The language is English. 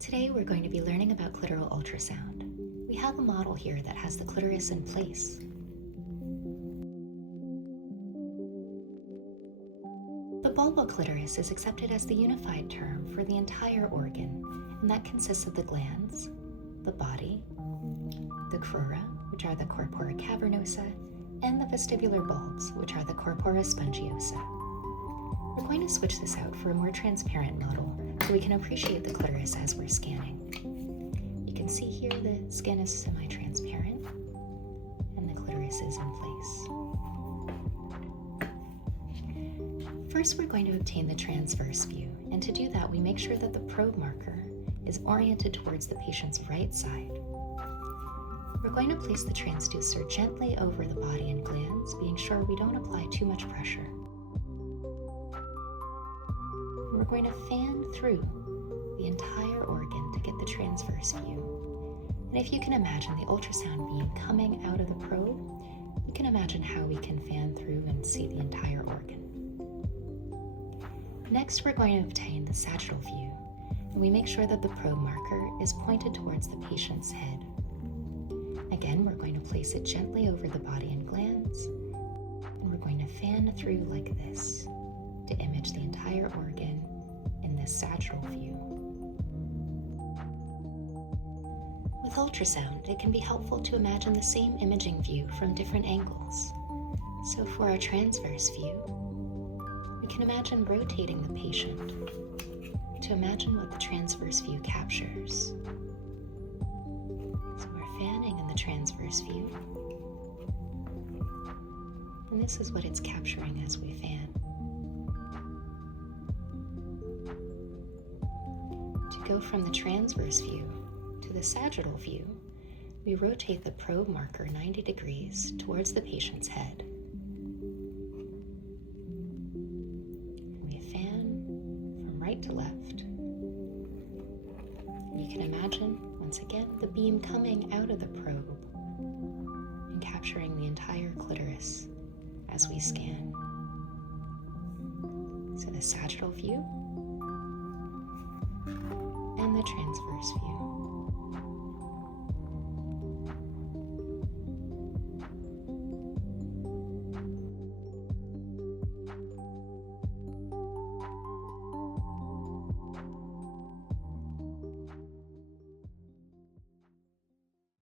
Today we're going to be learning about clitoral ultrasound. We have a model here that has the clitoris in place. The bulboclitoris is accepted as the unified term for the entire organ, and that consists of the glands, the body, the crura, which are the corpora cavernosa, and the vestibular bulbs, which are the corpora spongiosa. We're going to switch this out for a more transparent model so we can appreciate the clitoris as we're scanning. You can see here the skin is semi-transparent and the clitoris is in place. First, we're going to obtain the transverse view, and to do that, we make sure that the probe marker is oriented towards the patient's right side. We're going to place the transducer gently over the body and glands, being sure we don't apply too much pressure. We're going to fan through the entire organ to get the transverse view. And if you can imagine the ultrasound beam coming out of the probe, you can imagine how we can fan through and see the entire organ. Next, we're going to obtain the sagittal view, and we make sure that the probe marker is pointed towards the patient's head. Again, we're going to place it gently over the body and glands, and we're going to fan through like this to image the entire organ in this sagittal view. With ultrasound, it can be helpful to imagine the same imaging view from different angles. So for our transverse view, we can imagine rotating the patient to imagine what the transverse view captures. So we're fanning in the transverse view, and this is what it's capturing as we fan. To go from the transverse view to the sagittal view, we rotate the probe marker 90 degrees towards the patient's head. We fan from right to left. And you can imagine, once again, the beam coming out of the probe and capturing the entire clitoris as we scan. So the sagittal view and the transverse view.